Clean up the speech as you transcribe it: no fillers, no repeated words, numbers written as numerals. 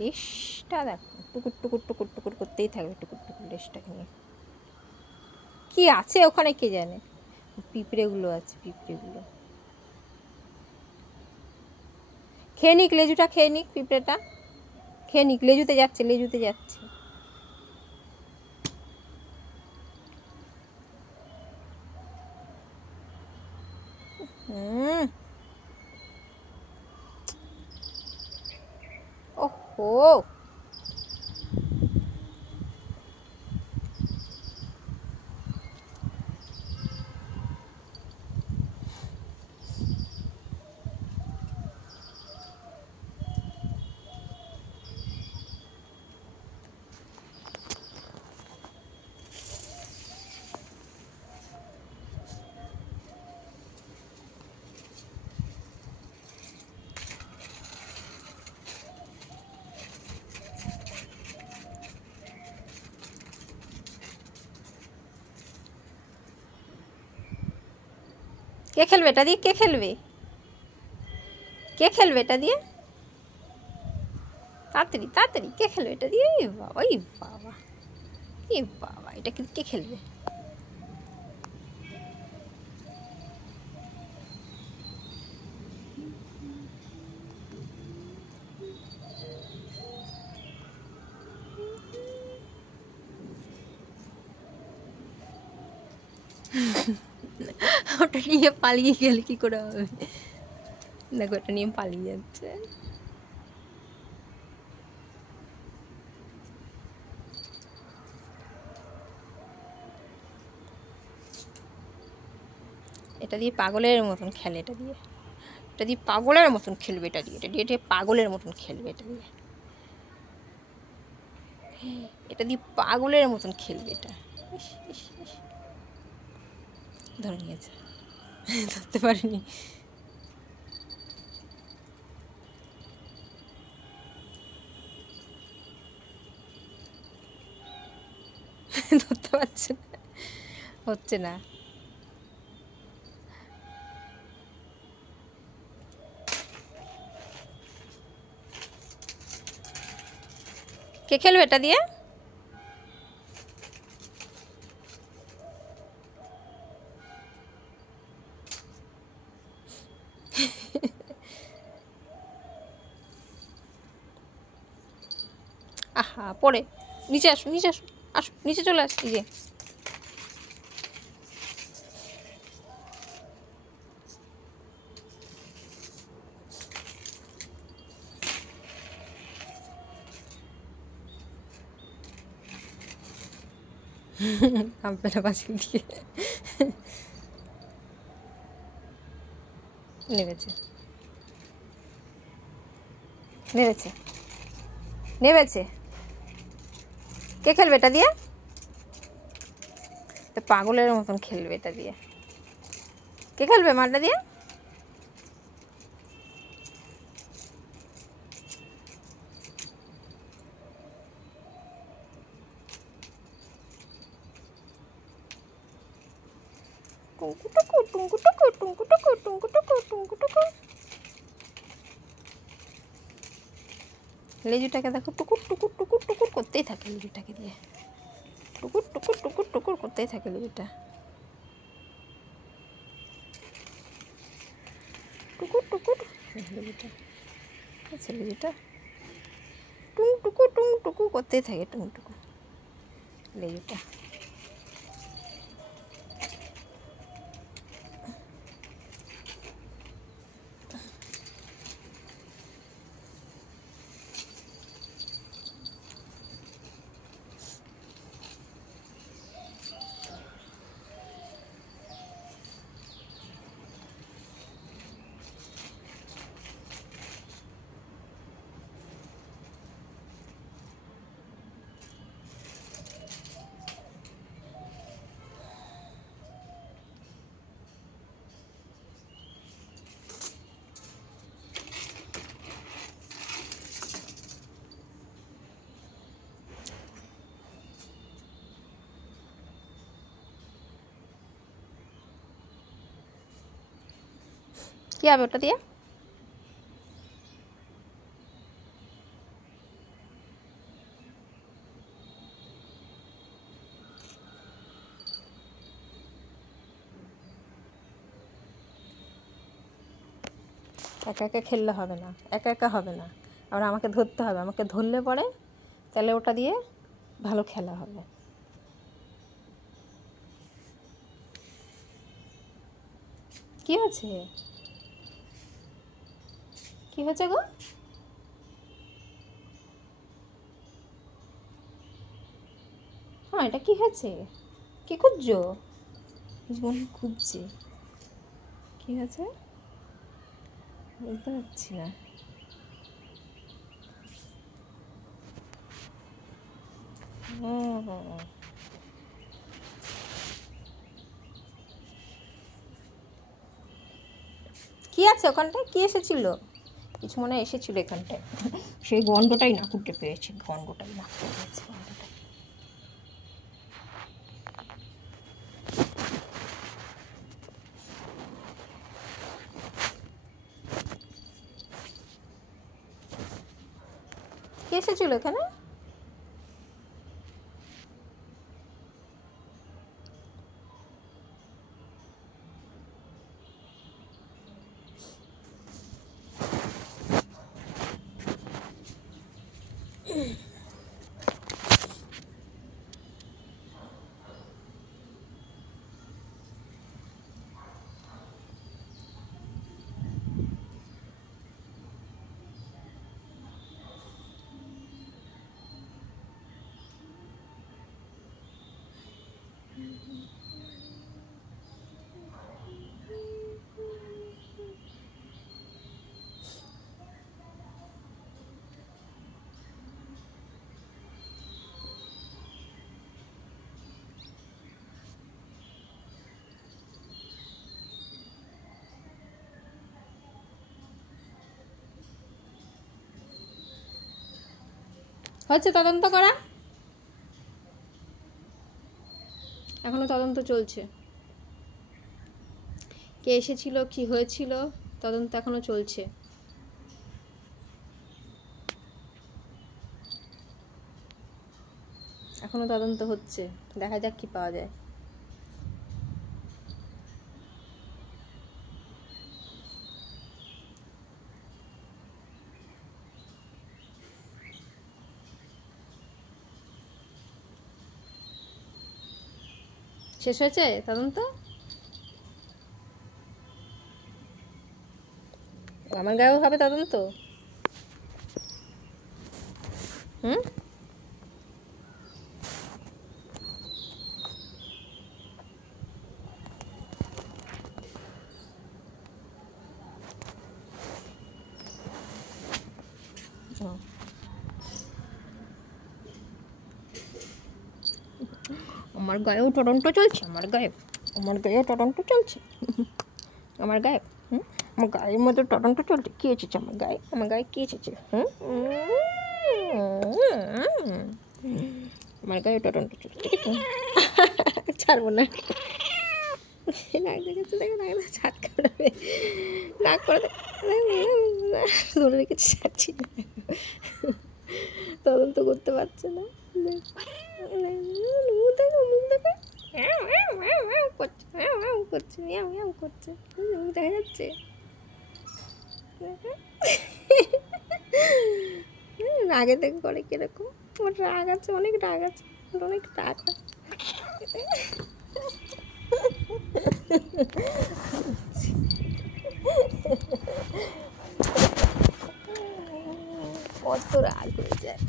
লেজটা দেখো, টুকুর টুকুর টুকুর টুকুর করতেই থাকবে, টুকুর টুকুর লেজটাকে নিয়ে। কি আছে ওখানে কে জানে। পিঁপড়েগুলো আছে, পিঁপড়েগুলো। খেয়ে নিক লেজুটা, খেয়ে নিক পিঁপড়েটা, খেয়ে নিক। লেজুতে যাচ্ছে, লেজুতে যাচ্ছে। ওহো, কে খেলবে এটা দিয়ে? কে খেলবে? কে খেলবে এটা দিয়ে? তাড়াতাড়ি তাড়াতাড়ি, কে খেলবে এটা দিয়ে? এই বাবা, এই বাবা, এই বাবা, এটা কিন্তু কে খেলবে? ওটা নিয়ে পালিয়ে গেলে কি করে হবে? দেখো, ওটা নিয়ে পালিয়ে যাচ্ছে। এটা দিয়ে পাগলের মতন খেলে, এটা দিয়ে, এটা দিয়ে পাগলের মতন খেলবে, এটা দিয়ে, এটা দিয়ে, এটা পাগলের মতন খেলবে, এটা দিয়ে, এটা দিয়ে পাগলের মতন খেলবে এটা। ধরে নিয়েছে, ধরতে পারিনি। ধরতে পারছে না, হচ্ছে না। কে খেলবে এটা দিয়ে? আহা, পড়ে। নিচে আসো, নিচে আসো, আসো নিচে চলে আস। এই যে আমপেলা পাশে দিয়ে নেমেছে, নেমেছে, নেমেছে। কে খেলবে এটা দিয়ে? পাগলের মতন খেলবে এটা দিয়ে। কে খেলবে মালটা দিয়ে? টুঙ্কু টুকু, টুঙ্কু টুকু, টুঙ্কু টুকু, টুঙ্কু টুকু, টুঙ্কু টুকু। লেজুটাকে দেখো, টুকুর টুকুর টুকুর টুকুর করতেই থাকে লেজুটাকে দিয়ে, টুকুর টুকুর টুকুর টুকুর করতেই থাকে লেজুটা, টুকুর টুকুর। লেজুটা আছে, লেজুটা টুং টুকু, টুং টুকু করতেই থাকে, টুং টুকু লেজুটা। কি হবে ওটা দিয়ে? একা একা খেললে হবে না, একা একা হবে না, আবার আমাকে ধরতে হবে, আমাকে ধরলে পরে তাহলে ওটা দিয়ে ভালো খেলা হবে। কি হয়েছে, কি হয়েছে গো? হ্যাঁ, এটা কি হয়েছে? কি খুঁজছো? জীবন খুঁজছে, কি হয়েছে বুঝতে পারছি না। হুম, কি আছে ওখানটায়, কি এসেছিল? কিছু মনে হয় এসেছিল এখানটায়, সেই গন্ধটাই না কুটে পেয়েছে, গন্ধটাই না কুটে পেয়েছে, গন্ধটাই। কি এসেছিল এখানে? হচ্ছে তদন্ত করা, এখনো তদন্ত চলছে। কে এসেছিল, কি হয়েছিল, তদন্ত এখনো চলছে। এখনো তদন্ত হচ্ছে, দেখা যাক কি পাওয়া যায়। শেষ হয়েছে তদন্ত? আমার গায়েও হবে তদন্ত? হুম, আমার গায়েও তদন্ত চলছে, আমার গায়েও তদন্ত চলছে, আমার গায়ে, হুম, আমার গায়ের মধ্যে তদন্ত চলছে। কী এসেছে আমার গায়ে, আমার গায়ে কী এসেছে? হুম, আমার গায়ে তদন্ত চলছে, ঠিক আছে? ছাড়বো না, নাক দেখাচ্ছে, দেখো নাক ছাট কামড়াবে, নাক করে ধরে রেখেছি, ছাড়ছি না, তদন্ত করতে পারছে না, মুখ দেখো, মুখ দেখো, করছে, করছে, মুখ দেখা যাচ্ছে, রাগে দেখ করে কিরকম, ওর রাগ আছে, অনেক রাগ আছে, ওর অনেক রাগ হয়। কত রাগ হয়ে যায়।